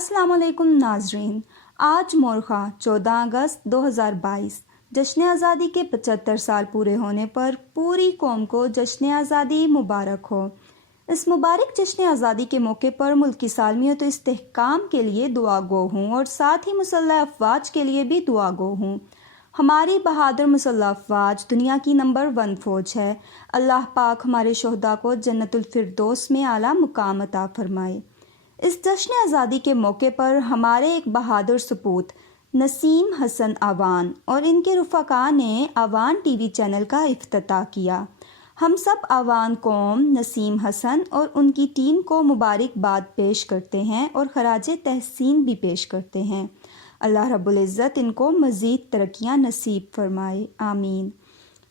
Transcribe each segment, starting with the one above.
अस्सलाम वालेकुम नाजरीन। आज मोरखा 14 अगस्त 2022 जश्न आज़ादी के 75 साल पूरे होने पर पूरी कौम को जश्न आज़ादी मुबारक हो। इस मुबारक जश्न आज़ादी के मौके पर मुल्क की सालमियत और इस्तेहकाम के लिए दुआ गो हूँ और साथ ही मुसल्लह अफवाज के लिए भी दुआ गो हूँ। हमारी बहादुर मुसल्लह अफवाज दुनिया की नंबर 1 फ़ौज है। अल्लाह पाक हमारे शोहदा को जन्नतुल फिरदौस में आला मुकाम अता फरमाए। इस जश्न आज़ादी के मौके पर हमारे एक बहादुर सपूत नसीम हसन आवान और इनके रुफ़का ने आवान टीवी चैनल का इफ्तिताह किया। हम सब आवान कौम नसीम हसन और उनकी टीम को मुबारकबाद पेश करते हैं और खराज तहसीन भी पेश करते हैं। अल्लाह रब्बुल इज़्ज़त इनको मज़ीद तरक्कियाँ नसीब फरमाए, आमीन।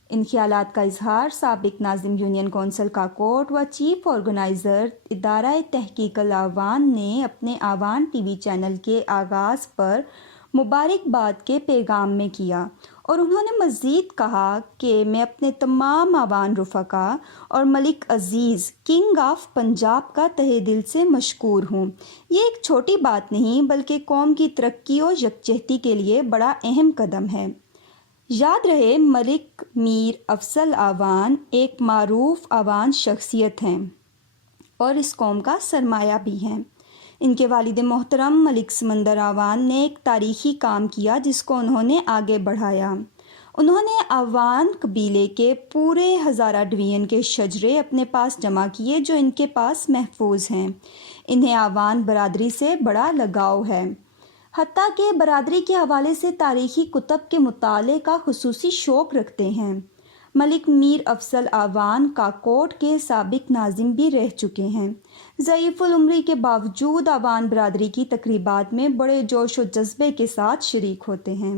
इन ख्यालात का इजहार साबिक नाज़िम यूनियन कौंसिल काकोट व चीफ ऑर्गेनाइज़र इदारा तहकीक आवान ने अपने आवान टीवी चैनल के आगाज़ पर मुबारकबाद के पैगाम में किया और उन्होंने मज़ीद कहा कि मैं अपने तमाम आवान रुफ़का और मलिक अज़ीज़ किंग ऑफ पंजाब का तहे दिल से मशकूर हूँ। ये एक छोटी बात नहीं बल्कि कौम की तरक्की और यकजहती के लिए बड़ा अहम कदम है। याद रहे, मलिक मीर अफसल आवान एक मारूफ आवान शख्सियत हैं और इस कौम का सरमाया भी हैं। इनके वालिद मोहतरम मलिक समंदर आवान ने एक तारीखी काम किया जिसको उन्होंने आगे बढ़ाया। उन्होंने आवान कबीले के पूरे हज़ारा डिवीज़न के शजरे अपने पास जमा किए जो इनके पास महफूज हैं। इन्हें आवान बरादरी से बड़ा लगाव है, हत्ता के बरादरी के हवाले से तारीखी कुतब के मुताले का खुसूसी शौक़ रखते हैं। मलिक मीर अफसल आवान काकोट के साबिक नाज़िम भी रह चुके हैं। ज़ईफ़ुल उम्री के बावजूद आवान बरादरी की तकरीबात में बड़े जोश व जज्बे के साथ शरीक होते हैं।